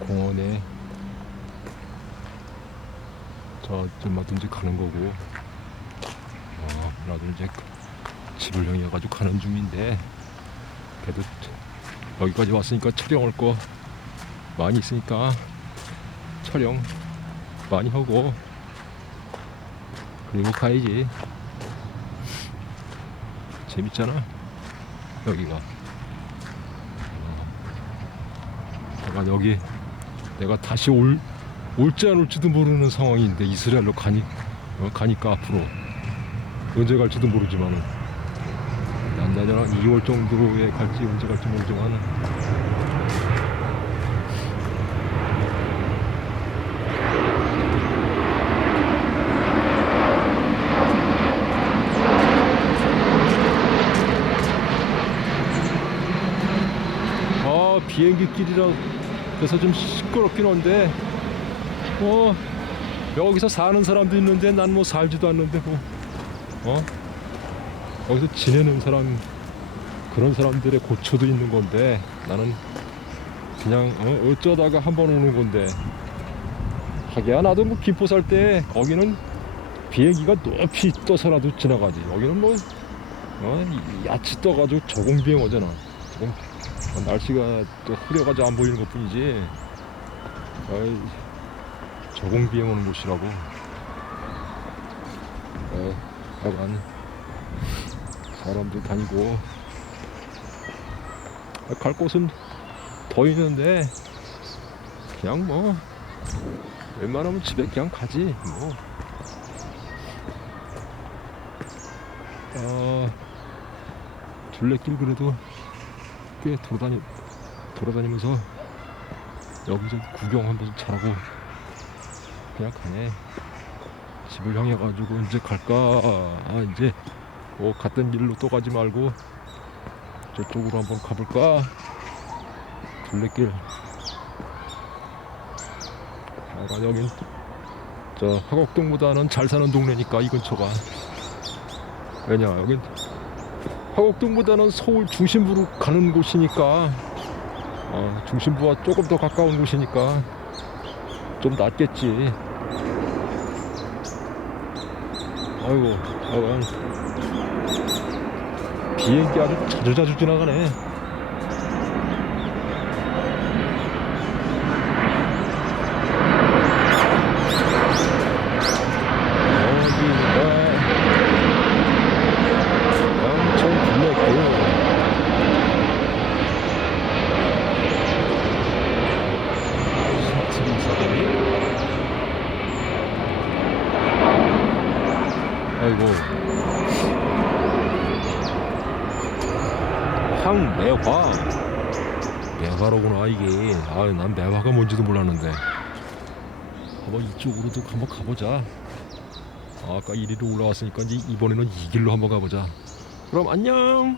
공원에 저 얼마든지 가는 거고 어, 나도 이제 집을 향해 가지고 가는 중인데 그래도 여기까지 왔으니까 촬영할 거 많이 있으니까 촬영 많이 하고 그리고 가야지. 재밌잖아 여기가. 어, 내가 여기 내가 다시 올 올지 안 올지도 모르는 상황인데 이스라엘로 가니 어, 가니까 앞으로 언제 갈지도 모르지만은. 안다잖아. 2월 정도에 갈지 언제 갈지 모르지만은. 아 비행기 길이라 그래서 좀 시끄럽긴 한데 어 여기서 사는 사람도 있는데 난 뭐 살지도 않는데 뭐 어? 여기서 지내는 사람 그런 사람들의 고초도 있는 건데 나는 그냥 어, 어쩌다가 한 번 오는 건데. 하기야 나도 뭐 김포 살 때 거기는 비행기가 높이 떠서라도 지나가지. 여기는 뭐 어, 이- 야치 떠가지고 저공 비행 오잖아 저공 어, 날씨가 또 흐려가지고 안 보이는 것 뿐이지. 어이, 저공 비행 오는 곳이라고. 어, 하여간 사람들 다니고. 아, 갈 곳은 더 있는데 그냥 뭐 웬만하면 집에 그냥 가지 뭐. 어, 둘레길 그래도 꽤 돌아다니 돌아다니면서 여기저기 구경 한번 잘하고 그냥 가네. 집을 향해 가지고 이제 갈까? 아 이제 뭐 갔던 길로 또 가지 말고 저쪽으로 한번 가볼까? 둘레길. 아 여긴 저 화곡동보다는 잘 사는 동네니까 이 근처가 왜냐 여긴 화곡동보다는 서울 중심부로 가는 곳이니까 어, 중심부와 조금 더 가까운 곳이니까 좀 낫겠지. 아이고, 아이고. 비행기 아주 자주 자주 지나가네. 여기가 사거리. 아이고. 황 매화. 매화로구나, 이게. 아, 난 매화가 뭔지도 몰랐는데. 한번 이쪽으로도 한번 가보자. 아, 아까 이리로 올라왔으니까 이제 이번에는 이 길로 한번 가보자. 그럼 안녕!